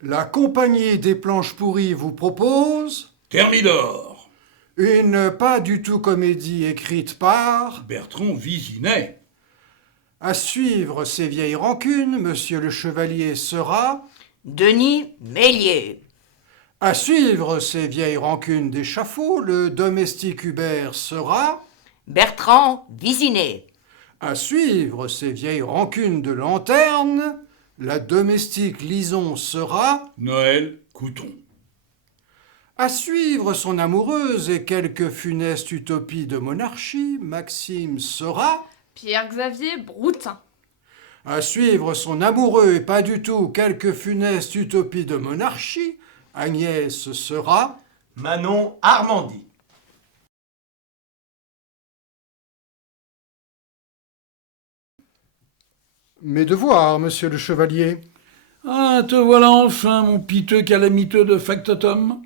La compagnie des planches pourries vous propose Thermidor, une pas du tout comédie écrite par... Bertrand Visinet, À suivre ces vieilles rancunes, monsieur le chevalier sera... Denis Mélier. À suivre ces vieilles rancunes d'échafaud, le domestique Hubert sera... Bertrand Visinet. À suivre ces vieilles rancunes de lanterne, la domestique Lison sera... Noël Couton. À suivre son amoureuse et quelques funestes utopies de monarchie, Maxime sera... Pierre-Xavier Broutin. À suivre son amoureux et pas du tout quelques funestes utopies de monarchie, Agnès sera... Manon Armandy. Mes devoirs, monsieur le chevalier. Ah, te voilà enfin, mon piteux calamiteux de factotum.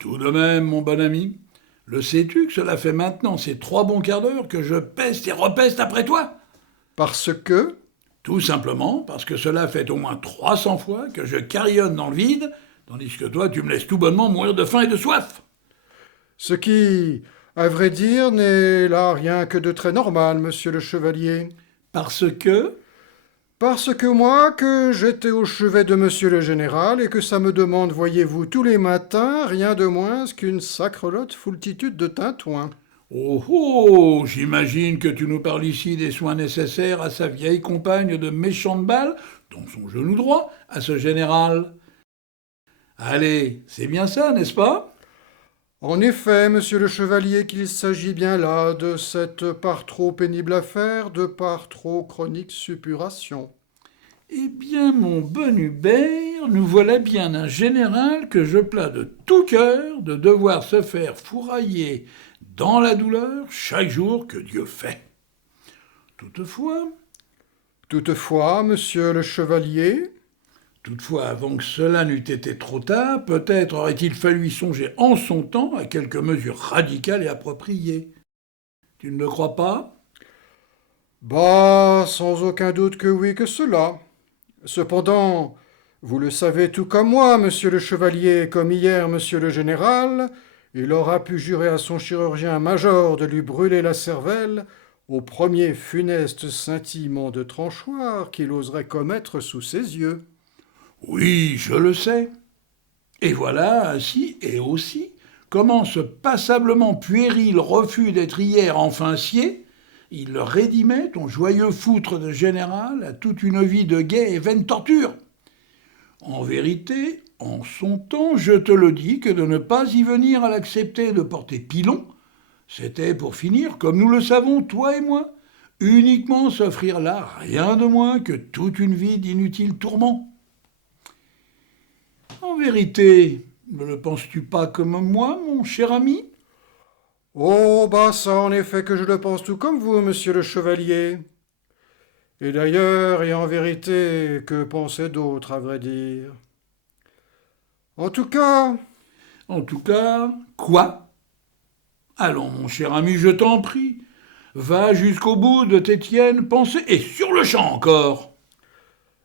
Tout de même, mon bon ami. Le sais-tu que cela fait maintenant ces 3 bons quarts d'heure que je peste et repeste après toi? Parce que... Tout simplement parce que cela fait au moins 300 fois que je carillonne dans le vide, tandis que toi, tu me laisses tout bonnement mourir de faim et de soif. Ce qui, à vrai dire, n'est là rien que de très normal, monsieur le chevalier. Parce que... Parce que moi, que j'étais au chevet de monsieur le général et que ça me demande, voyez-vous, tous les matins, rien de moins qu'une sacrelotte foultitude de tintouins. Oh oh, j'imagine que tu nous parles ici des soins nécessaires à sa vieille compagne de méchante balle, dont son genou droit, à ce général. Allez, c'est bien ça, n'est-ce pas? En effet, monsieur le chevalier, qu'il s'agit bien là de cette par trop pénible affaire, de par trop chronique suppuration. Eh bien, mon bon Hubert, nous voilà bien un général que je plains de tout cœur de devoir se faire fourrailler dans la douleur chaque jour que Dieu fait. Toutefois, Toutefois, monsieur le chevalier, avant que cela n'eût été trop tard, peut-être aurait-il fallu y songer en son temps à quelques mesures radicales et appropriées. Tu ne le crois pas? bah, sans aucun doute que oui que cela. Cependant, vous le savez tout comme moi, monsieur le chevalier, comme hier, monsieur le général, il aura pu jurer à son chirurgien-major de lui brûler la cervelle au premier funeste scintillement de tranchoir qu'il oserait commettre sous ses yeux. Oui, je le sais. Et voilà ainsi et aussi comment ce passablement puéril refus d'être hier enfin scié, il le rédimait ton joyeux foutre de général à toute une vie de gaie et vaine torture. En vérité, en son temps, je te le dis que de ne pas y venir à l'accepter de porter pilon, c'était pour finir, comme nous le savons, toi et moi, uniquement s'offrir là rien de moins que toute une vie d'inutiles tourments. En vérité, ne le penses-tu pas comme moi, mon cher ami? Oh, bah ça en effet que je le pense tout comme vous, monsieur le chevalier. Et d'ailleurs, et en vérité, que pensaient d'autres, à vrai dire. En tout cas, En tout cas, quoi? Allons, mon cher ami, je t'en prie, va jusqu'au bout de tes tiennes pensées, et sur le champ encore.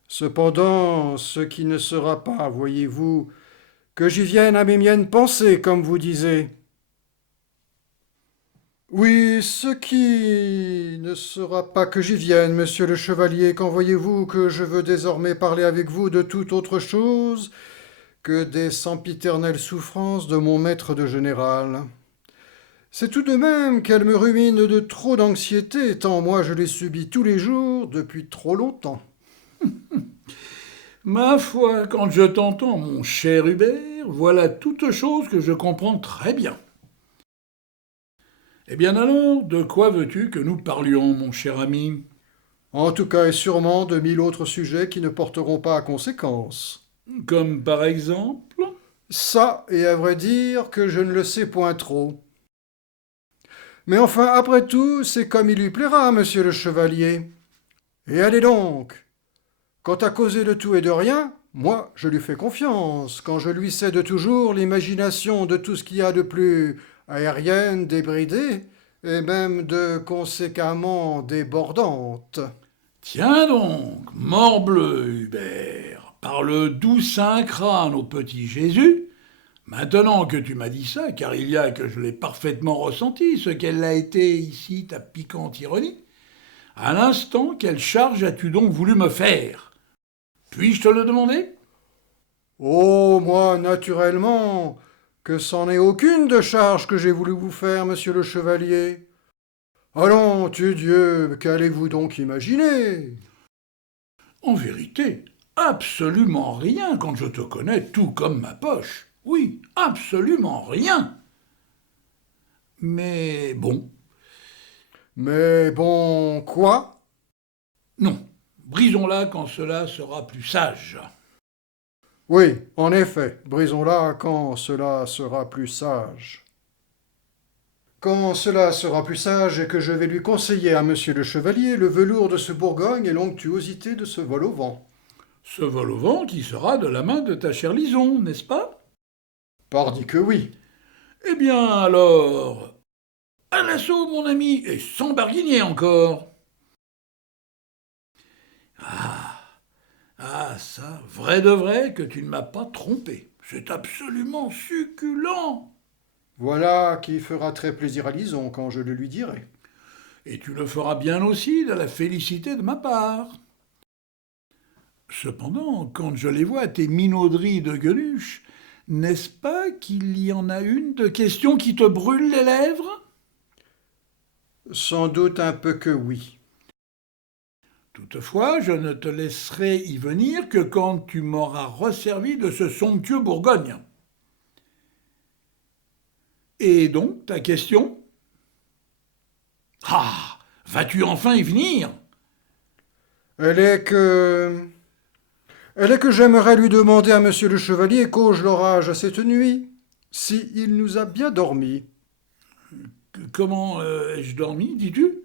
cependant, ce qui ne sera pas, voyez-vous, que j'y vienne à mes miennes pensées, comme vous disiez. Oui, ce qui ne sera pas que j'y vienne, monsieur le chevalier, quand voyez-vous que je veux désormais parler avec vous de toute autre chose que des sempiternelles souffrances de mon maître de général. C'est tout de même qu'elle me rumine de trop d'anxiété, tant moi je l'ai subie tous les jours depuis trop longtemps. Ma foi, quand je t'entends, mon cher Hubert, voilà toute chose que je comprends très bien. Eh bien alors, de quoi veux-tu que nous parlions, mon cher ami? En tout cas et sûrement de 1000 autres sujets qui ne porteront pas à conséquence. Comme par exemple? Ça, et à vrai dire que je ne le sais point trop. Mais enfin, après tout, c'est comme il lui plaira, monsieur le chevalier. Et allez donc. Quant à causer de tout et de rien, moi, je lui fais confiance, quand je lui cède toujours l'imagination de tout ce qu'il y a de plus aérienne, débridée, et même de conséquemment débordante. Tiens donc, morbleu, Hubert. par le doux saint crâne au petit Jésus, maintenant que tu m'as dit ça, car il y a que je l'ai parfaitement ressenti, ce qu'elle a été ici, ta piquante ironie, à l'instant, quelle charge as-tu donc voulu me faire? Puis-je te le demander? Oh, moi, naturellement, que c'en est aucune de charge que j'ai voulu vous faire, monsieur le chevalier. Allons, Dieu, qu'allez-vous donc imaginer? En vérité, absolument rien quand je te connais tout comme ma poche. Oui, absolument rien. Mais bon, Mais bon, quoi? non, brisons-la quand cela sera plus sage. Oui, en effet, brisons-la quand cela sera plus sage. Quand cela sera plus sage et que je vais lui conseiller à monsieur le chevalier le velours de ce Bourgogne et l'onctuosité de ce vol au vent. Ce vol au vent qui sera de la main de ta chère Lison, n'est-ce pas? Pardi que oui. Eh bien alors, à l'assaut, mon ami, et sans barguigner encore. Ah, ça, vrai de vrai que tu ne m'as pas trompé. C'est absolument succulent. Voilà qui fera très plaisir à Lison quand je le lui dirai. Et tu le feras bien aussi de la félicité de ma part. Cependant, quand je les vois, tes minauderies de gueuluche, n'est-ce pas qu'il y en a une de question qui te brûle les lèvres? Sans doute un peu que oui. Toutefois, je ne te laisserai y venir que quand tu m'auras resservi de ce somptueux Bourgogne. Et donc, ta question? Ah, vas-tu enfin y venir? Elle est que j'aimerais lui demander à monsieur le chevalier cause l'orage cette nuit, si il nous a bien dormi. Comment ai-je dormi, dis-tu?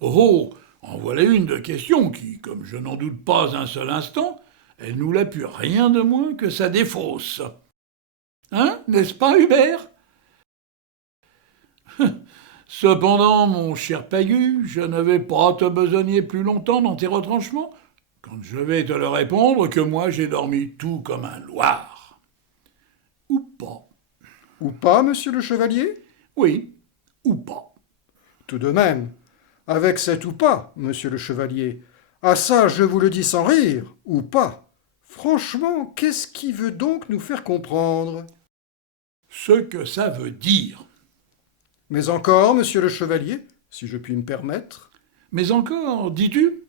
Oh, en voilà une de question qui, comme je n'en doute pas un seul instant, elle nous l'a pu rien de moins que sa défausse. Hein, n'est-ce pas, Hubert? Cependant, mon cher Pagu, je ne vais pas te besogner plus longtemps dans tes retranchements, quand je vais te le répondre que moi j'ai dormi tout comme un loir. Ou pas. Ou pas, monsieur le chevalier? Oui, ou pas. Tout de même, avec cet ou pas, monsieur le chevalier. Ah ça, je vous le dis sans rire, ou pas. Franchement, qu'est-ce qui veut donc nous faire comprendre? Ce que ça veut dire. Mais encore, monsieur le chevalier, si je puis me permettre. Mais encore, dis-tu?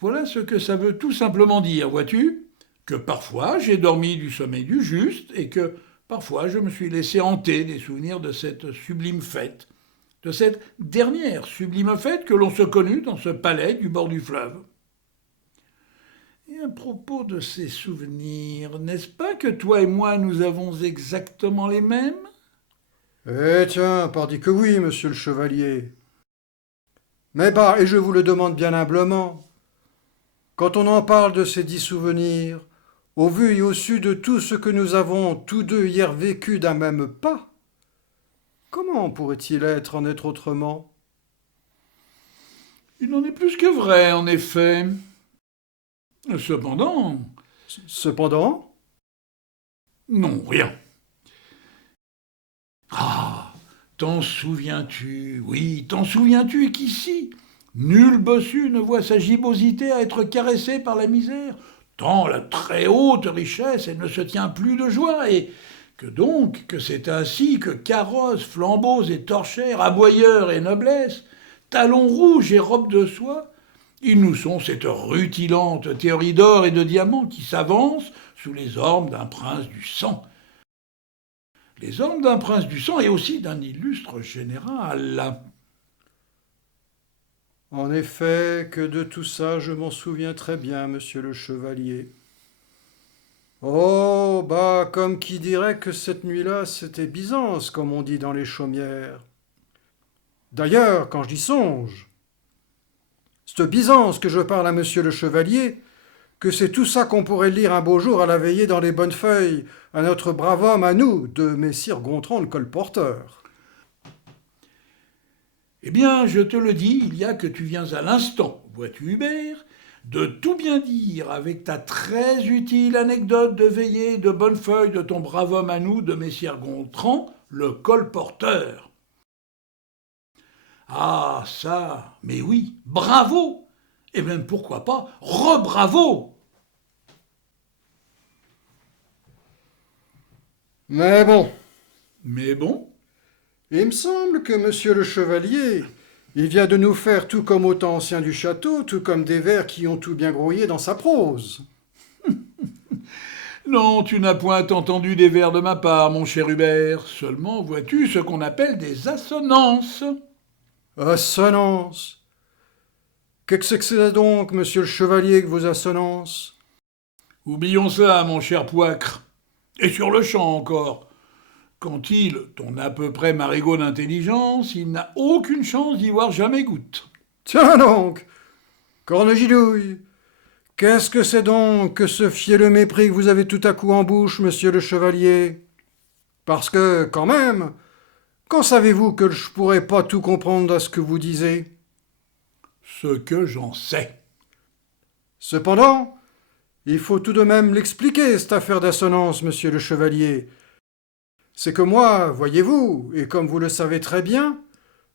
Voilà ce que ça veut tout simplement dire, vois-tu? Que parfois j'ai dormi du sommeil du juste et que parfois je me suis laissé hanter des souvenirs de cette sublime fête, de cette dernière sublime fête que l'on se connut dans ce palais du bord du fleuve. Et à propos de ces souvenirs, n'est-ce pas que toi et moi nous avons exactement les mêmes? Eh tiens, pardi que oui, monsieur le chevalier. Mais bah, et je vous le demande bien humblement, quand on en parle de ces 10 souvenirs, au vu et au su de tout ce que nous avons tous deux hier vécu d'un même pas, comment pourrait-il en être autrement? Il n'en est plus que vrai, en effet. Cependant, Cependant, non, rien. Ah, t'en souviens-tu, oui, t'en souviens-tu qu'ici, nul bossu ne voit sa gibbosité à être caressée par la misère, tant la très haute richesse, elle ne se tient plus de joie, et que c'est ainsi que carrosses, flambeaux et torchères, aboyeurs et noblesse, talons rouges et robes de soie, ils nous sont cette rutilante théorie d'or et de diamants qui s'avance sous les ormes d'un prince du sang. Les ormes d'un prince du sang et aussi d'un illustre général. en effet, que de tout ça je m'en souviens très bien, monsieur le chevalier. Oh, bah, comme qui dirait que cette nuit-là, c'était Byzance, comme on dit dans les chaumières. D'ailleurs, quand j'y songe, c'est de Byzance que je parle à monsieur le chevalier, que c'est tout ça qu'on pourrait lire un beau jour à la veillée dans les bonnes feuilles, à notre brave homme, à nous, de messire Gontran le colporteur. Eh bien, je te le dis, il y a que tu viens à l'instant, vois-tu Hubert, de tout bien dire avec ta très utile anecdote de veillée de bonne feuille de ton brave homme à nous de Messire Gontran, le colporteur. Ah, ça, mais oui, bravo! Et même pourquoi pas, rebravo! Mais bon, Mais bon, il me semble que monsieur le chevalier, il vient de nous faire tout comme au temps ancien du château, tout comme des vers qui ont tout bien grouillé dans sa prose. non, tu n'as point entendu des vers de ma part, mon cher Hubert. Seulement, vois-tu ce qu'on appelle des assonances. Assonance. Qu'est-ce que c'est donc, monsieur le chevalier, que vos assonances? Oublions ça, mon cher Poicre. Et sur le champ encore. Quand il, ton à peu près marigot d'intelligence, il n'a aucune chance d'y voir jamais goutte. Tiens donc, Cornegidouille, qu'est-ce que c'est donc que ce fielleux mépris que vous avez tout à coup en bouche, monsieur le chevalier? Parce que, quand même, quand savez-vous que je pourrais pas tout comprendre à ce que vous disiez? Ce que j'en sais. Cependant, il faut tout de même l'expliquer, cette affaire d'assonance, monsieur le chevalier. C'est que moi, voyez-vous, et comme vous le savez très bien,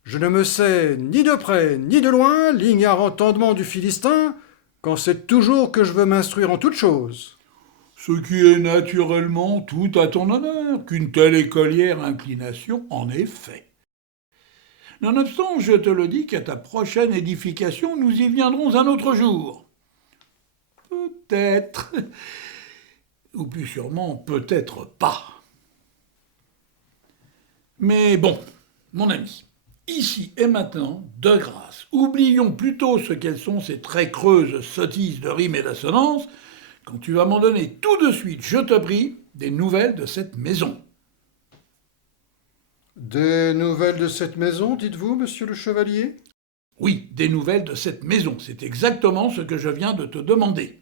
je ne me sais ni de près ni de loin l'ignorant entendement du Philistin, quand c'est toujours que je veux m'instruire en toutes choses. Ce qui est naturellement tout à ton honneur, qu'une telle écolière inclination en est fait. Nonobstant, je te le dis qu'à ta prochaine édification, nous y viendrons un autre jour. Peut-être, ou plus sûrement, peut-être pas. Mais bon, mon ami, ici et maintenant, de grâce, oublions plutôt ce qu'elles sont ces très creuses sottises de rimes et d'assonances, quand tu vas m'en donner tout de suite, je te prie, des nouvelles de cette maison. Des nouvelles de cette maison, dites-vous, monsieur le chevalier? Oui, des nouvelles de cette maison, c'est exactement ce que je viens de te demander.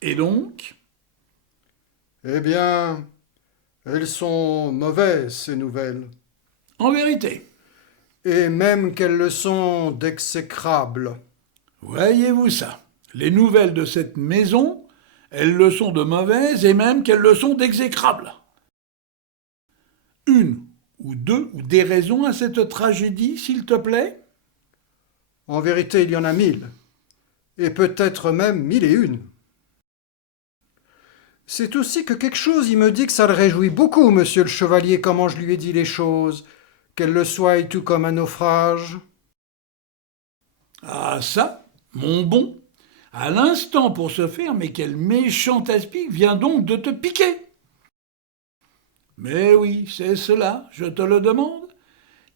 Et donc? Eh bien, elles sont mauvaises, ces nouvelles. En vérité. Et même qu'elles le sont d'exécrables. Voyez-vous ça? Les nouvelles de cette maison, elles le sont de mauvaises et même qu'elles le sont d'exécrables. Une ou deux ou des raisons à cette tragédie, s'il te plaît? En vérité, il y en a 1000. Et peut-être même 1001. C'est aussi que quelque chose, il me dit que ça le réjouit beaucoup, monsieur le chevalier, comment je lui ai dit les choses, qu'elle le soit tout comme un naufrage. Ah ça, mon bon, à l'instant pour se faire, mais quel méchant aspic vient donc de te piquer? Mais oui, c'est cela, je te le demande.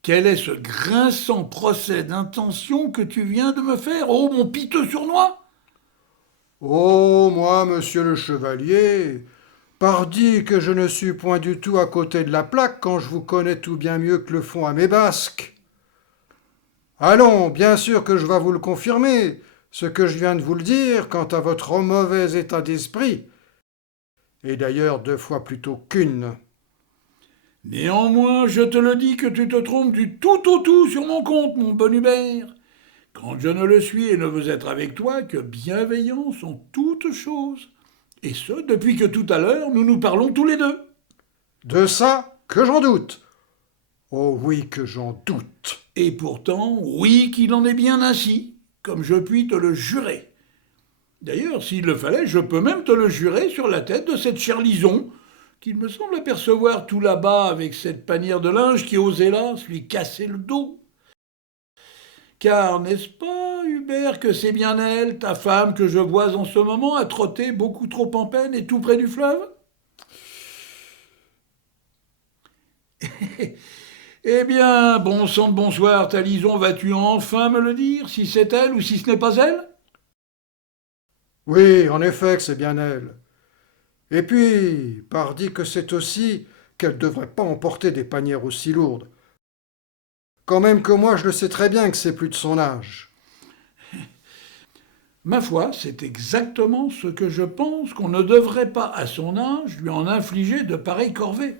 Quel est ce grinçant procès d'intention que tu viens de me faire, ô mon piteux surnois? Oh, moi, monsieur le chevalier, pardi que je ne suis point du tout à côté de la plaque quand je vous connais tout bien mieux que le font à mes basques. Allons, bien sûr que je vais vous le confirmer, ce que je viens de vous le dire quant à votre mauvais état d'esprit, et d'ailleurs 2 fois plutôt qu'une. Néanmoins, je te le dis que tu te trompes du tout au tout sur mon compte, mon bon Hubert. Quand je ne le suis et ne veux être avec toi que bienveillant sont toutes choses. Et ce, depuis que tout à l'heure, nous nous parlons tous les deux. De ça, que j'en doute. Oh oui, que j'en doute. Et pourtant, oui qu'il en est bien ainsi, comme je puis te le jurer. D'ailleurs, s'il le fallait, je peux même te le jurer sur la tête de cette chère Lison, qu'il me semble apercevoir tout là-bas avec cette panière de linge qui osait là lui casser le dos. Car n'est-ce pas, Hubert, que c'est bien elle, ta femme, que je vois en ce moment à trotter beaucoup trop en peine et tout près du fleuve? Eh bien, bon sang de bonsoir, ta Lison, vas-tu enfin me le dire, si c'est elle ou si ce n'est pas elle? Oui, en effet que c'est bien elle. Et puis, pardi que c'est aussi qu'elle ne devrait pas emporter des panières aussi lourdes. Quand même que moi je le sais très bien que c'est plus de son âge. Ma foi, c'est exactement ce que je pense qu'on ne devrait pas, à son âge, lui en infliger de pareilles corvées.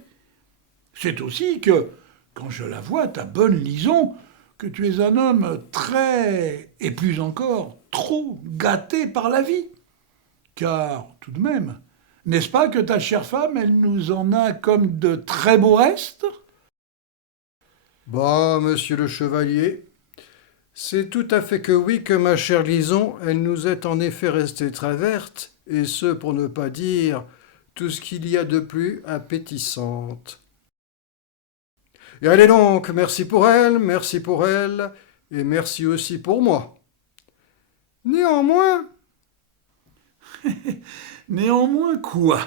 C'est aussi que, quand je la vois, ta bonne Lison, que tu es un homme très, et plus encore, trop gâté par la vie. Car, tout de même, n'est-ce pas que ta chère femme, elle nous en a comme de très beaux restes ? Bah, monsieur le chevalier, c'est tout à fait que oui que ma chère Lison, elle nous est en effet restée très verte, et ce pour ne pas dire tout ce qu'il y a de plus appétissante. Et allez donc, merci pour elle, et merci aussi pour moi. Néanmoins, Néanmoins quoi ?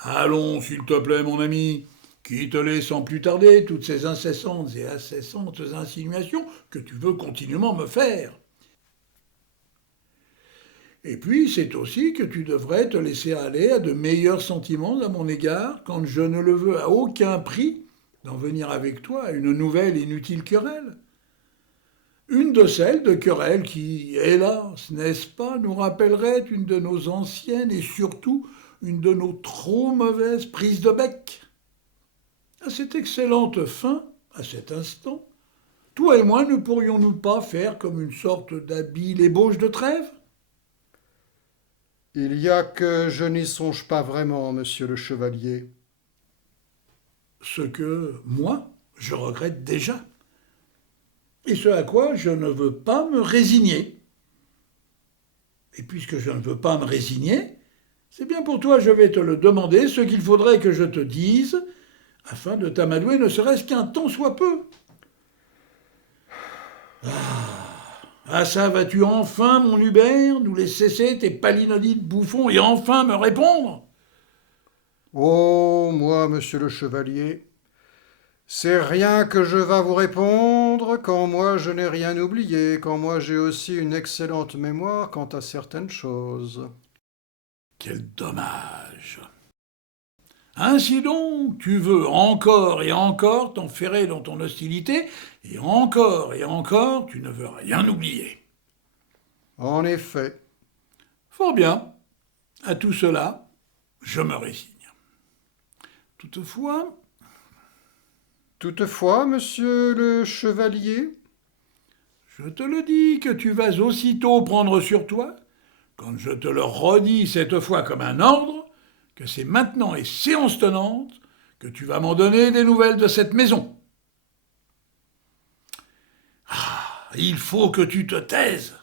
Allons, s'il te plaît, mon ami, quitte-les sans plus tarder, toutes ces incessantes et incessantes insinuations que tu veux continuellement me faire. Et puis, c'est aussi que tu devrais te laisser aller à de meilleurs sentiments à mon égard, quand je ne le veux à aucun prix d'en venir avec toi à une nouvelle inutile querelle. Une de celles de querelles qui, hélas, n'est-ce pas, nous rappellerait une de nos anciennes et surtout une de nos trop mauvaises prises de bec. À cette excellente fin, à cet instant, toi et moi ne pourrions-nous pas faire comme une sorte d'habile ébauche de trêve ? il y a que je n'y songe pas vraiment, monsieur le chevalier. Ce que, moi, je regrette déjà. Et ce à quoi je ne veux pas me résigner. Et puisque je ne veux pas me résigner, c'est bien pour toi, je vais te le demander, ce qu'il faudrait que je te dise, afin de t'amadouer ne serait-ce qu'un tant soit peu. Ah ça, vas-tu enfin, mon Hubert, nous laisser cesser tes palinodies de bouffons et enfin me répondre ? Oh, moi, monsieur le chevalier, c'est rien que je vas vous répondre, quand moi je n'ai rien oublié, quand moi j'ai aussi une excellente mémoire quant à certaines choses. Quel dommage ! Ainsi donc, tu veux encore et encore t'enferrer dans ton hostilité, et encore, tu ne veux rien oublier. En effet, Fort bien. À tout cela, je me résigne. Toutefois, monsieur le chevalier, je te le dis que tu vas aussitôt prendre sur toi, quand je te le redis cette fois comme un ordre, que c'est maintenant et séance tenante que tu vas m'en donner des nouvelles de cette maison. Ah, il faut que tu te taises.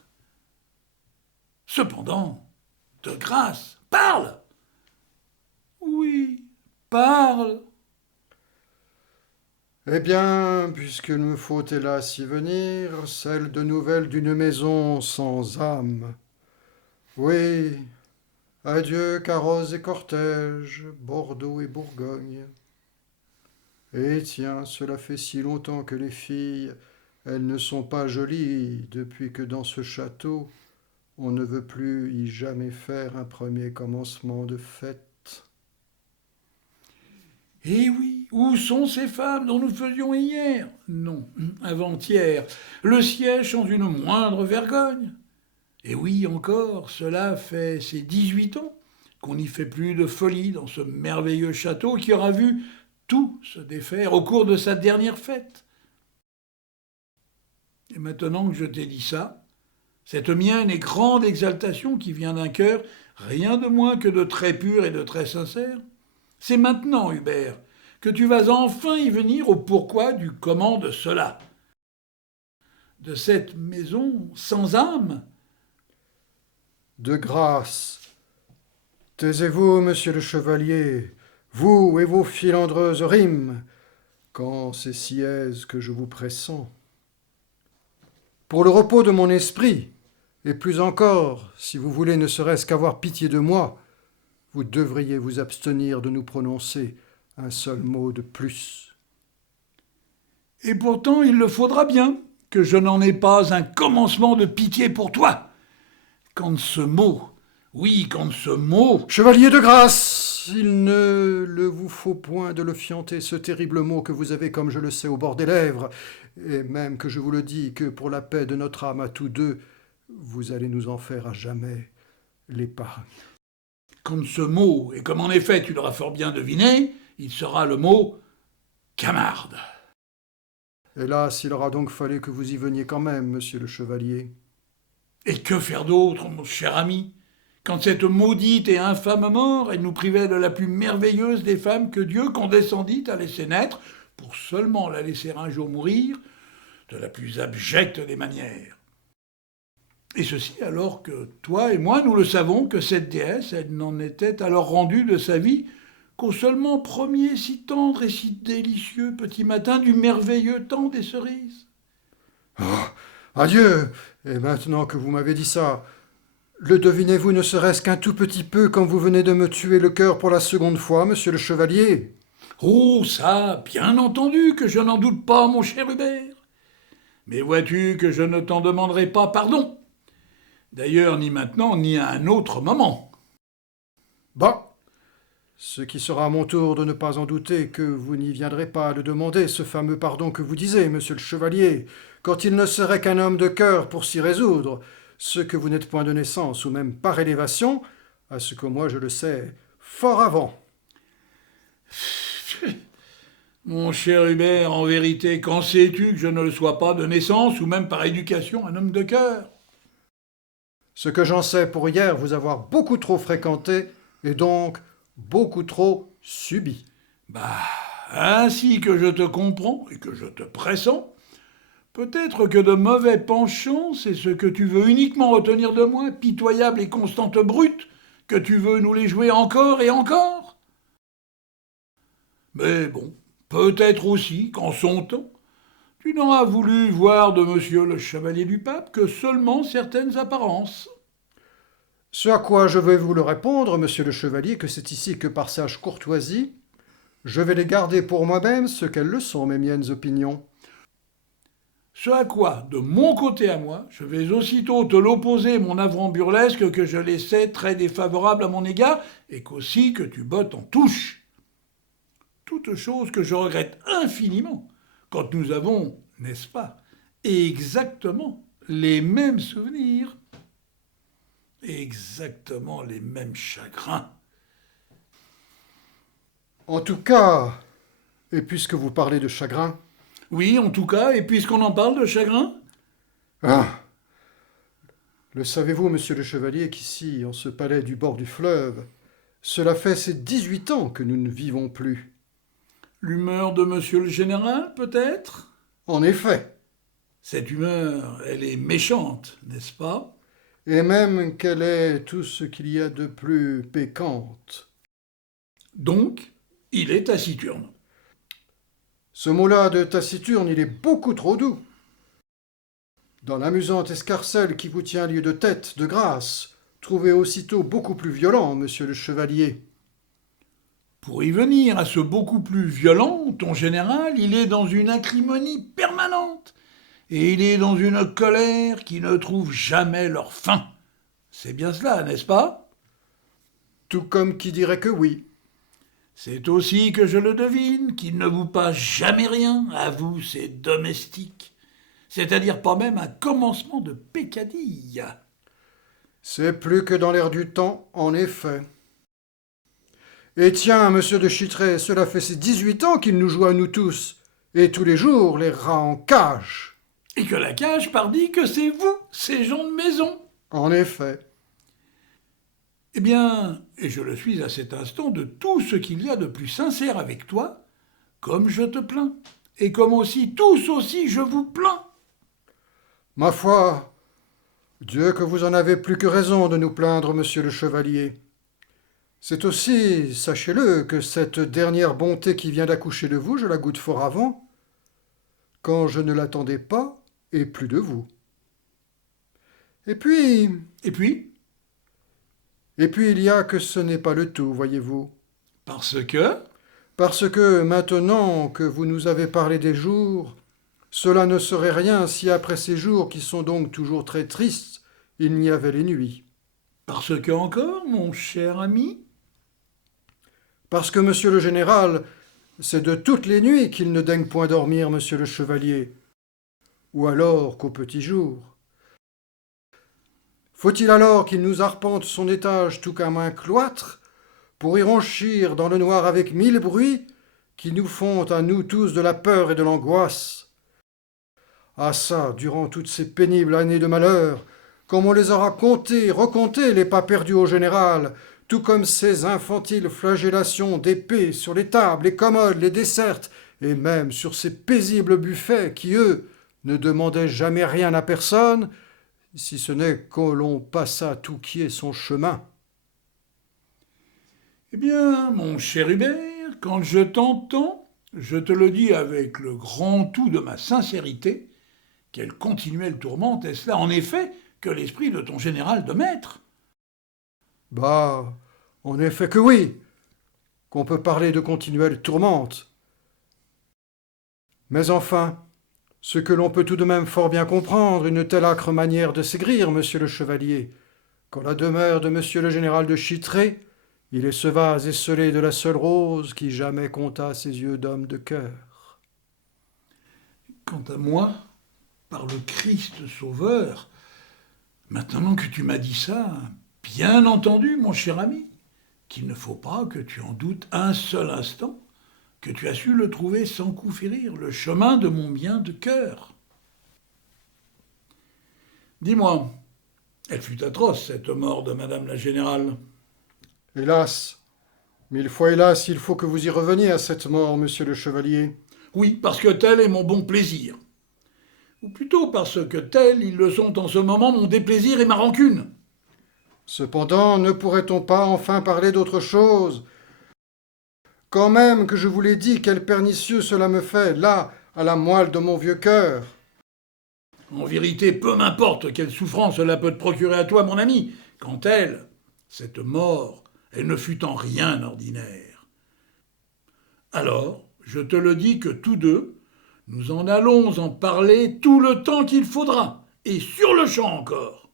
Cependant, de grâce, parle. Oui, parle. eh bien, puisqu'il me faut hélas y venir, celle de nouvelles d'une maison sans âme. Oui, adieu carrosses et cortèges, Bordeaux et Bourgogne. Et tiens, cela fait si longtemps que les filles, elles ne sont pas jolies, depuis que dans ce château, on ne veut plus y jamais faire un premier commencement de fête. Eh oui, où sont ces femmes dont nous faisions hier ? Non, avant-hier, le siège sans une moindre vergogne. Et oui, encore, cela fait ses 18 ans qu'on n'y fait plus de folie dans ce merveilleux château qui aura vu tout se défaire au cours de sa dernière fête. Et maintenant que je t'ai dit ça, cette mienne et grande exaltation qui vient d'un cœur rien de moins que de très pur et de très sincère, c'est maintenant, Hubert, que tu vas enfin y venir au pourquoi du comment de cela. De cette maison sans âme. De grâce, taisez-vous, monsieur le chevalier, vous et vos filandreuses rimes, quand c'est si aise que je vous pressens. Pour le repos de mon esprit, et plus encore, si vous voulez ne serait-ce qu'avoir pitié de moi, vous devriez vous abstenir de nous prononcer un seul mot de plus. Et pourtant, il le faudra bien que je n'en ai pas un commencement de pitié pour toi. Quand ce mot, oui, quand ce mot... Chevalier de grâce, il ne le vous faut point de le fianter, ce terrible mot que vous avez, comme je le sais, au bord des lèvres, et même que je vous le dis, que pour la paix de notre âme à tous deux, vous allez nous en faire à jamais l'épargne. Quand ce mot, et comme en effet tu l'auras fort bien deviné, il sera le mot Camarde. Hélas, il aura donc fallu que vous y veniez quand même, monsieur le chevalier. Et que faire d'autre, mon cher ami, quand cette maudite et infâme mort, elle nous privait de la plus merveilleuse des femmes que Dieu condescendit à laisser naître, pour seulement la laisser un jour mourir de la plus abjecte des manières. Et ceci alors que toi et moi, nous le savons, que cette déesse, elle n'en était alors rendue de sa vie qu'au seulement premier si tendre et si délicieux petit matin du merveilleux temps des cerises. Oh, adieu. Et maintenant que vous m'avez dit ça, le devinez-vous ne serait-ce qu'un tout petit peu quand vous venez de me tuer le cœur pour la seconde fois, monsieur le chevalier? Oh, ça, bien entendu que je n'en doute pas, mon cher Hubert. Mais vois-tu que je ne t'en demanderai pas pardon. D'ailleurs, ni maintenant, ni à un autre moment. Bah, ce qui sera à mon tour de ne pas en douter que vous n'y viendrez pas le demander, ce fameux pardon que vous disiez, monsieur le chevalier, quand il ne serait qu'un homme de cœur pour s'y résoudre, ce que vous n'êtes point de naissance, ou même par élévation, à ce que moi je le sais fort avant. Mon cher Hubert, en vérité, qu'en sais-tu que je ne le sois pas de naissance, ou même par éducation, un homme de cœur? Ce que j'en sais pour hier vous avoir beaucoup trop fréquenté, et donc beaucoup trop subi. Bah, ainsi que je te comprends et que je te pressens, peut-être que de mauvais penchants, c'est ce que tu veux uniquement retenir de moi, pitoyable et constante brute, que tu veux nous les jouer encore et encore. Mais bon, peut-être aussi qu'en son temps, tu n'auras voulu voir de monsieur le chevalier du pape que seulement certaines apparences. Ce à quoi je vais vous le répondre, monsieur le chevalier, que c'est ici que par sage courtoisie, je vais les garder pour moi-même ce qu'elles le sont, mes miennes opinions. Ce à quoi, de mon côté à moi, je vais aussitôt te l'opposer, mon avrant burlesque, que je laissais très défavorable à mon égard, et qu'aussi que tu bottes en touche. Toute chose que je regrette infiniment, quand nous avons, n'est-ce pas, exactement les mêmes souvenirs, exactement les mêmes chagrins. En tout cas, et puisque vous parlez de chagrin, Oui, en tout cas, et puisqu'on en parle de chagrin, ah, le savez-vous, monsieur le chevalier, qu'ici, en ce palais du bord du fleuve, cela fait ces 18 ans que nous ne vivons plus. l'humeur de monsieur le général, peut-être? En effet, Cette humeur, elle est méchante, n'est-ce pas? et même qu'elle est tout ce qu'il y a de plus péquante. Donc, il est taciturne. Ce mot-là de taciturne, il est beaucoup trop doux. Dans l'amusante escarcelle qui vous tient lieu de tête, de grâce, trouvez aussitôt beaucoup plus violent, monsieur le chevalier. Pour y venir à ce beaucoup plus violent, ton général, il est dans une acrimonie permanente, et il est dans une colère qui ne trouve jamais leur fin. C'est bien cela, n'est-ce pas? Tout comme qui dirait que oui. C'est aussi que je le devine, qu'il ne vous passe jamais rien, à vous, ces domestiques. C'est-à-dire pas même un commencement de peccadille. C'est plus que dans l'air du temps, en effet. Et tiens, monsieur de Chitray, cela fait ces 18 ans qu'il nous joue à nous tous, et tous les jours les rats en cage. Et que la cage pardi que c'est vous, ces gens de maison. En effet. Eh bien, et je le suis à cet instant de tout ce qu'il y a de plus sincère avec toi, comme je te plains, et comme aussi tous aussi je vous plains. Ma foi, Dieu que vous en avez plus que raison de nous plaindre, monsieur le chevalier. C'est aussi, sachez-le, que cette dernière bonté qui vient d'accoucher de vous, je la goûte fort avant, quand je ne l'attendais pas, et plus de vous. Et puis, Et puis, il y a que ce n'est pas le tout, voyez-vous. parce que, Parce que maintenant que vous nous avez parlé des jours, cela ne serait rien si après ces jours qui sont donc toujours très tristes, il n'y avait les nuits. parce que encore, mon cher ami, Parce que, monsieur le général, c'est de toutes les nuits qu'il ne daigne point dormir, monsieur le chevalier, ou alors qu'au petit jour. Faut-il alors qu'il nous arpente son étage tout comme un cloître, pour y ronchir dans le noir avec 1000 bruits qui nous font à nous tous de la peur et de l'angoisse? Ah ça, durant toutes ces pénibles années de malheur, comme on les aura comptés, recomptés, les pas perdus au général, tout comme ces infantiles flagellations d'épée sur les tables, les commodes, les dessertes, et même sur ces paisibles buffets qui, eux, ne demandaient jamais rien à personne, si ce n'est que l'on passât tout qui est son chemin. Eh bien, mon cher Hubert, quand je t'entends, je te le dis avec le grand tout de ma sincérité, quel continuel tourmente est-ce là, en effet, que l'esprit de ton général de maître? Bah, en effet que oui, qu'on peut parler de continuelle tourmente. Mais enfin, ce que l'on peut tout de même fort bien comprendre, une telle âcre manière de s'aigrir, monsieur le chevalier, qu'en la demeure de monsieur le général de Chittré, il est ce vase esselé de la seule rose qui jamais compta ses yeux d'homme de cœur. Quant à moi, par le Christ Sauveur, maintenant que tu m'as dit ça, bien entendu, mon cher ami, qu'il ne faut pas que tu en doutes un seul instant, que tu as su le trouver sans coup férir, le chemin de mon bien de cœur. Dis-moi, elle fut atroce, cette mort de madame la générale. Hélas, 1000 fois hélas, il faut que vous y reveniez à cette mort, monsieur le chevalier. Oui, parce que tel est mon bon plaisir. Ou plutôt parce que tels ils le sont en ce moment mon déplaisir et ma rancune. Cependant, ne pourrait-on pas enfin parler d'autre chose? Quand même que je vous l'ai dit, quel pernicieux cela me fait, là, à la moelle de mon vieux cœur. En vérité, peu m'importe quelle souffrance cela peut te procurer à toi, mon ami, quand elle, cette mort, elle ne fut en rien ordinaire. Alors, je te le dis que tous deux, nous en allons en parler tout le temps qu'il faudra, et sur le champ encore.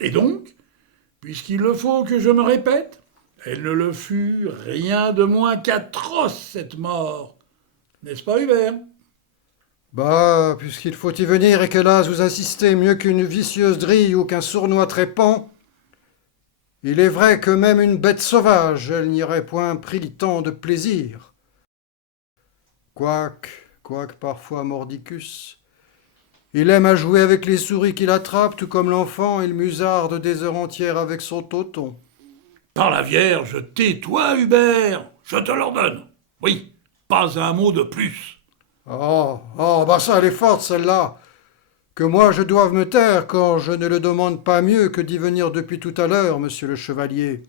Et donc, puisqu'il le faut que je me répète, elle ne le fut rien de moins qu'atroce, cette mort. N'est-ce pas, Hubert? Bah, puisqu'il faut y venir et que là vous insistez mieux qu'une vicieuse drille ou qu'un sournois trépant, il est vrai que même une bête sauvage, elle n'y aurait point pris tant de plaisir. Quoique parfois mordicus, il aime à jouer avec les souris qu'il attrape, tout comme l'enfant, il musarde des heures entières avec son toton. Par la Vierge, tais-toi, Hubert, je te l'ordonne. Oui, pas un mot de plus. Bah ça, elle est forte, celle-là. Que moi je doive me taire quand je ne le demande pas mieux que d'y venir depuis tout à l'heure, monsieur le chevalier.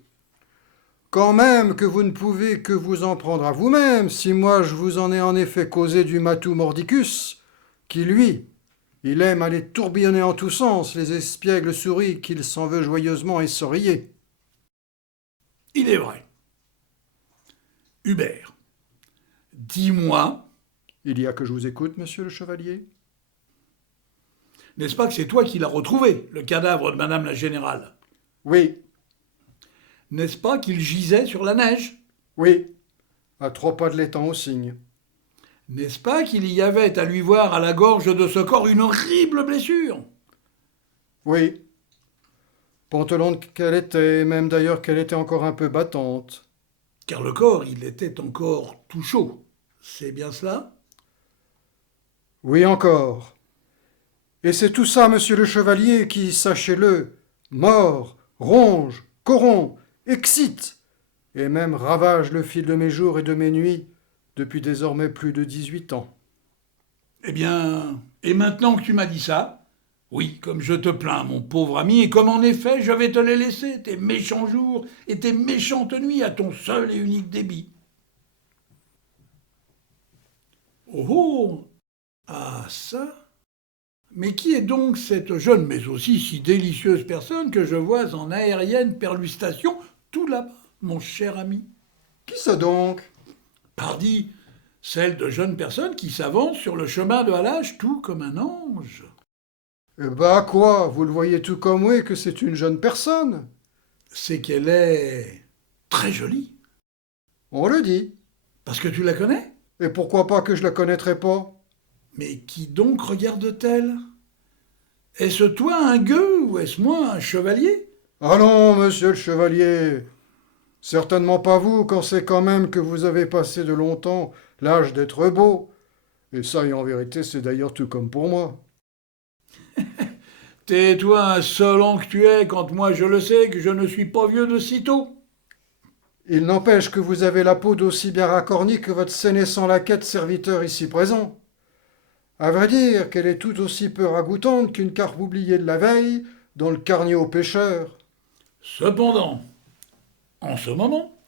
Quand même que vous ne pouvez que vous en prendre à vous-même, si moi je vous en ai en effet causé du matou mordicus, qui lui, il aime aller tourbillonner en tous sens les espiègles souris qu'il s'en veut joyeusement essoriller. Il est vrai. Hubert, dis-moi, Il y a que je vous écoute, monsieur le chevalier. n'est-ce pas que c'est toi qui l'as retrouvé, le cadavre de madame la générale? Oui, N'est-ce pas qu'il gisait sur la neige? oui, à 3 pas de l'étang au cygne. N'est-ce pas qu'il y avait à lui voir à la gorge de ce corps une horrible blessure? Oui, pantalon qu'elle était, et même d'ailleurs qu'elle était encore un peu battante. Car le corps, il était encore tout chaud. C'est bien cela? Oui encore. Et c'est tout ça, monsieur le chevalier, qui, sachez-le, mord, ronge, corrompt, excite, et même ravage le fil de mes jours et de mes nuits depuis désormais plus de 18 ans. Eh bien, et maintenant que tu m'as dit ça, oui, comme je te plains, mon pauvre ami, et comme en effet je vais te les laisser, tes méchants jours et tes méchantes nuits à ton seul et unique débit. Oh oh! Ah ça! Mais qui est donc cette jeune, mais aussi si délicieuse personne que je vois en aérienne perlustation tout là-bas, mon cher ami? Qui ça donc? Pardi, celle de jeune personne qui s'avance sur le chemin de halage tout comme un ange. Eh bah quoi, vous le voyez tout comme oui que c'est une jeune personne. C'est qu'elle est très jolie. On le dit. Parce que tu la connais? Et pourquoi pas que je la connaîtrais pas? Mais qui donc regarde-t-elle? Est-ce toi un gueux ou est-ce moi un chevalier? Allons, monsieur le chevalier. Certainement pas vous, quand c'est quand même que vous avez passé de longtemps l'âge d'être beau. Et ça, et en vérité, c'est d'ailleurs tout comme pour moi. Tais-toi, insolent que tu es, quand moi je le sais que je ne suis pas vieux de sitôt. Il n'empêche que vous avez la peau d'aussi bien racornie que votre sénéchant laquette serviteur ici présent. À vrai dire qu'elle est tout aussi peu ragoûtante qu'une carpe oubliée de la veille dans le carnier aux pêcheurs. Cependant, en ce moment,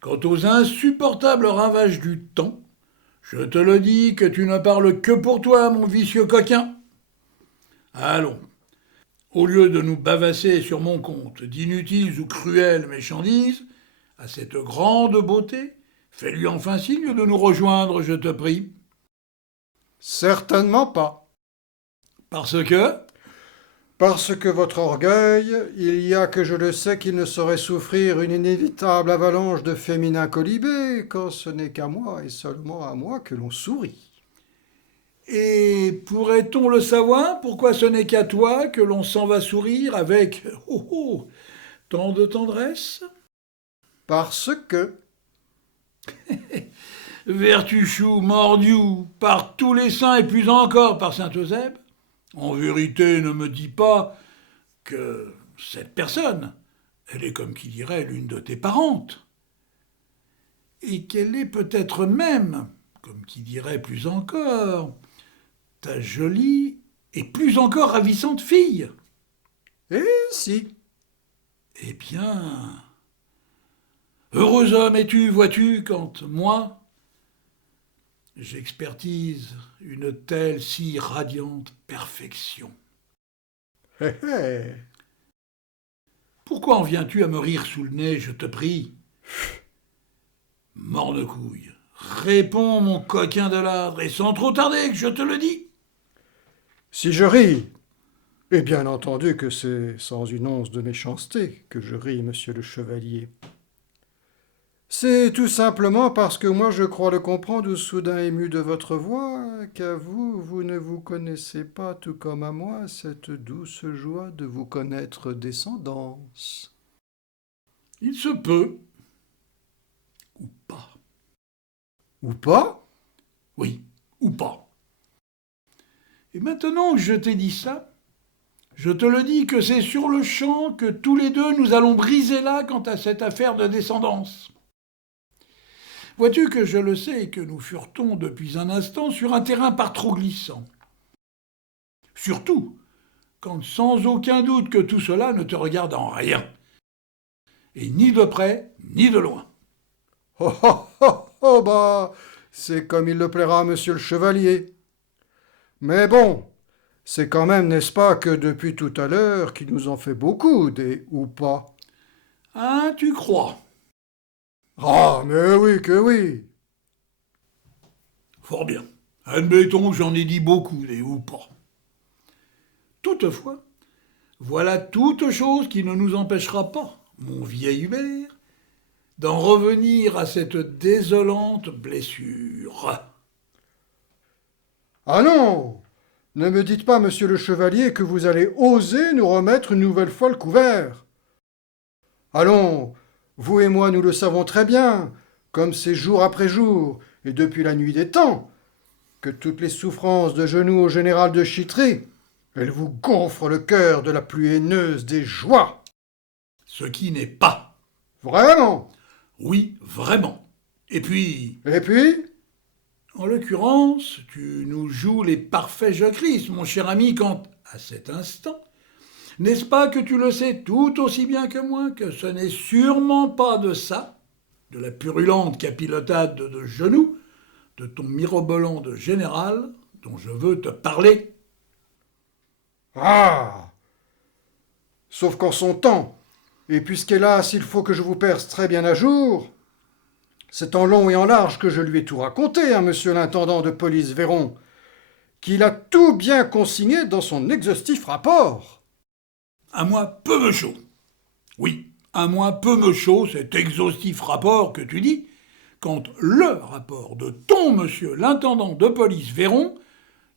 quant aux insupportables ravages du temps, je te le dis que tu ne parles que pour toi, mon vicieux coquin. Allons, au lieu de nous bavasser sur mon compte d'inutiles ou cruelles méchandises, à cette grande beauté, fais-lui enfin signe de nous rejoindre, je te prie. Certainement pas. Parce que, Parce que votre orgueil, il y a que je le sais qu'il ne saurait souffrir une inévitable avalanche de féminins colibés, quand ce n'est qu'à moi et seulement à moi que l'on sourit. et pourrait-on le savoir, pourquoi ce n'est qu'à toi que l'on s'en va sourire avec, tant de tendresse? Parce que, Vertuchou, mordiou, par tous les saints et plus encore par saint Eusèbe, en vérité ne me dis pas que cette personne, elle est comme qui dirait l'une de tes parentes, et qu'elle est peut-être même, comme qui dirait plus encore, ta jolie et plus encore ravissante fille. eh si, Eh bien, heureux homme es-tu, vois-tu, quand moi, j'expertise une telle si radiante perfection. hé hé, Pourquoi en viens-tu à me rire sous le nez, je te prie? Morne-couille, réponds, mon coquin de ladre, et sans trop tarder, que je te le dis. si je ris, et bien entendu que c'est sans une once de méchanceté que je ris, monsieur le chevalier. C'est tout simplement parce que moi je crois le comprendre au soudain ému de votre voix, qu'à vous, vous ne vous connaissez pas tout comme à moi cette douce joie de vous connaître descendance. Il se peut, ou pas. Ou pas? Oui, ou pas. Et maintenant que je t'ai dit ça, je te le dis que c'est sur le champ que tous les deux nous allons briser là quant à cette affaire de descendance. Vois-tu que je le sais et que nous furetons depuis un instant sur un terrain par trop glissant. Surtout quand sans aucun doute que tout cela ne te regarde en rien. Et ni de près, ni de loin. Oh oh oh oh bah, c'est comme il le plaira à monsieur le chevalier. Mais bon, c'est quand même, n'est-ce pas, que depuis tout à l'heure, qu'il nous en fait beaucoup, des ou pas. Ah, tu crois? Ah, mais oui que oui. Fort bien. Admettons que j'en ai dit beaucoup, des ou pas. Toutefois, voilà toute chose qui ne nous empêchera pas, mon vieil Hubert, d'en revenir à cette désolante blessure. Ah non! Ne me dites pas, monsieur le chevalier, que vous allez oser nous remettre une nouvelle fois le couvert. Allons, vous et moi nous le savons très bien, comme c'est jour après jour, et depuis la nuit des temps, que toutes les souffrances de genoux au général de Chitry, elles vous gonflent le cœur de la plus haineuse des joies. Ce qui n'est pas. Vraiment? Oui, vraiment. Et puis, Et puis? en l'occurrence, tu nous joues les parfaits jocrisse, mon cher ami, quand, à cet instant, n'est-ce pas que tu le sais tout aussi bien que moi que ce n'est sûrement pas de ça, de la purulente capilotade de genoux, de ton mirobolant de général, dont je veux te parler? Ah! Sauf qu'en son temps, et puisqu'hélas il faut que je vous perce très bien à jour, c'est en long et en large que je lui ai tout raconté, hein, monsieur l'intendant de police Véron, qu'il a tout bien consigné dans son exhaustif rapport. À moi peu me chaud. Oui, à moi peu me chaud cet exhaustif rapport que tu dis, quand le rapport de ton monsieur l'intendant de police Véron,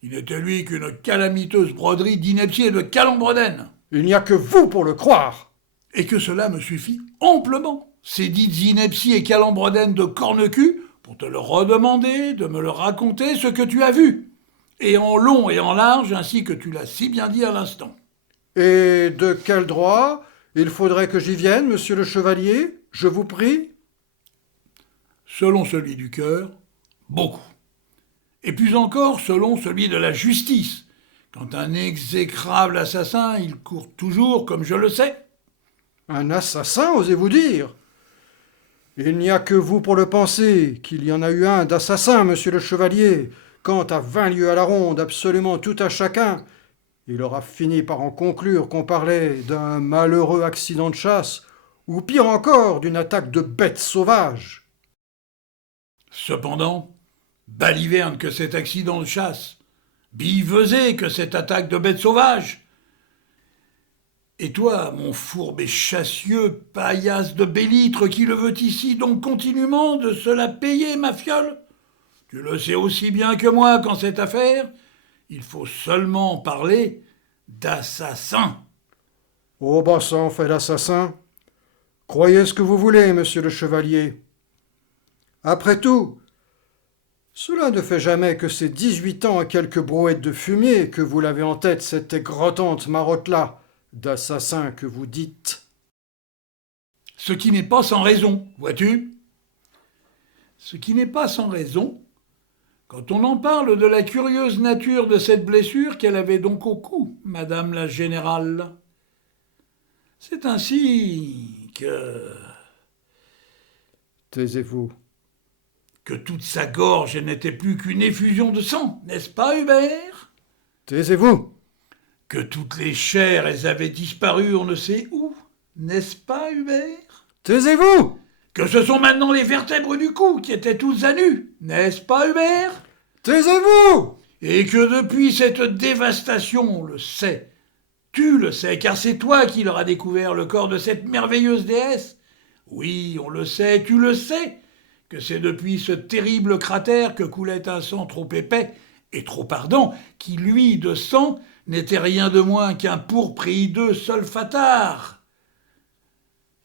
il n'était lui qu'une calamiteuse broderie d'ineptie et de calembredaine. Il n'y a que vous pour le croire. Et que cela me suffit amplement, ces dites inepties et calembredaines de corne-cul, pour te le redemander, de me le raconter ce que tu as vu, et en long et en large, ainsi que tu l'as si bien dit à l'instant. Et de quel droit il faudrait que j'y vienne, monsieur le chevalier, je vous prie? Selon celui du cœur, beaucoup. Et plus encore selon celui de la justice. Quand un exécrable assassin, il court toujours, comme je le sais. Un assassin, osez-vous dire? Il n'y a que vous pour le penser, qu'il y en a eu un d'assassin, monsieur le chevalier, quand à 20 lieues à la ronde, absolument tout à chacun, il aura fini par en conclure qu'on parlait d'un malheureux accident de chasse, ou pire encore, d'une attaque de bêtes sauvages. Cependant, baliverne que cet accident de chasse, billevesé que cette attaque de bêtes sauvages. Et toi, mon fourbe et chassieux, paillasse de Bélitre, qui le veut ici donc continuellement de se la payer, ma fiole? Tu le sais aussi bien que moi qu'en cette affaire, il faut seulement parler d'assassin. Oh, bah ça en fait l'assassin. Croyez ce que vous voulez, monsieur le chevalier. Après tout, cela ne fait jamais que ces 18 ans à quelques brouettes de fumier que vous l'avez en tête, cette égrotante marotte-là, d'assassin que vous dites. Ce qui n'est pas sans raison, vois-tu? Ce qui n'est pas sans raison, quand on en parle de la curieuse nature de cette blessure qu'elle avait donc au cou, madame la générale. C'est ainsi Taisez-vous. que toute sa gorge n'était plus qu'une effusion de sang, n'est-ce pas, Hubert? Taisez-vous. Que toutes les chairs, elles avaient disparu on ne sait où, n'est-ce pas, Hubert? Taisez-vous. Que ce sont maintenant les vertèbres du cou qui étaient toutes à nu, n'est-ce pas, Hubert? Taisez-vous. Et que depuis cette dévastation, on le sait, tu le sais, car c'est toi qui leur as découvert le corps de cette merveilleuse déesse. Oui, on le sait, tu le sais, que c'est depuis ce terrible cratère que coulait un sang trop épais et trop ardent, qui, lui, de sang, n'était rien de moins qu'un pourpre et hideux solfatare.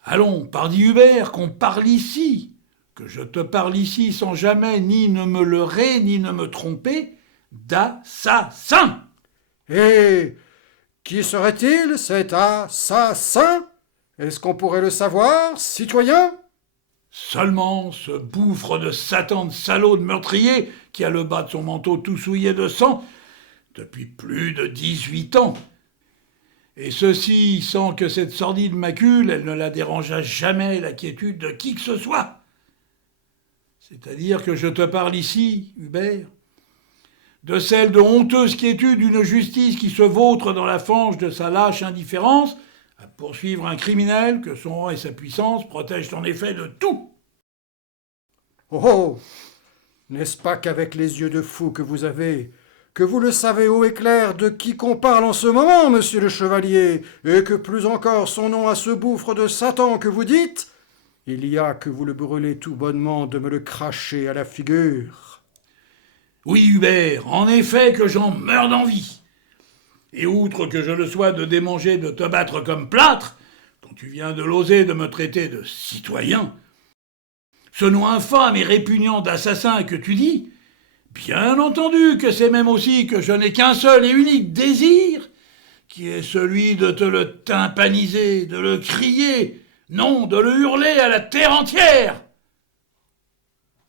Allons, pardi Hubert, qu'on parle ici, que je te parle ici sans jamais ni ne me leurrer, ni ne me tromper, d'assassin. Et qui serait-il, cet assassin? Est-ce qu'on pourrait le savoir, citoyen? Seulement ce bouffre de Satan de salaud de meurtrier qui a le bas de son manteau tout souillé de sang depuis plus de 18 ans. Et ceci sans que cette sordide macule, elle ne la dérangeât jamais la quiétude de qui que ce soit. C'est-à-dire que je te parle ici, Hubert, de celle de honteuse quiétude d'une justice qui se vautre dans la fange de sa lâche indifférence à poursuivre un criminel que son rang et sa puissance protègent en effet de tout. Oh oh. N'est-ce pas qu'avec les yeux de fou que vous avez, que vous le savez haut et clair de qui qu'on parle en ce moment, monsieur le chevalier, et que plus encore son nom à ce bouffre de Satan que vous dites, il y a que vous le brûlez tout bonnement de me le cracher à la figure. Oui, Hubert, en effet que j'en meurs d'envie. Et outre que je le sois de démanger de te battre comme plâtre, quand tu viens de l'oser de me traiter de citoyen, ce nom infâme et répugnant d'assassin que tu dis, bien entendu que c'est même aussi que je n'ai qu'un seul et unique désir, qui est celui de te le tympaniser, de le crier, non, de le hurler à la terre entière.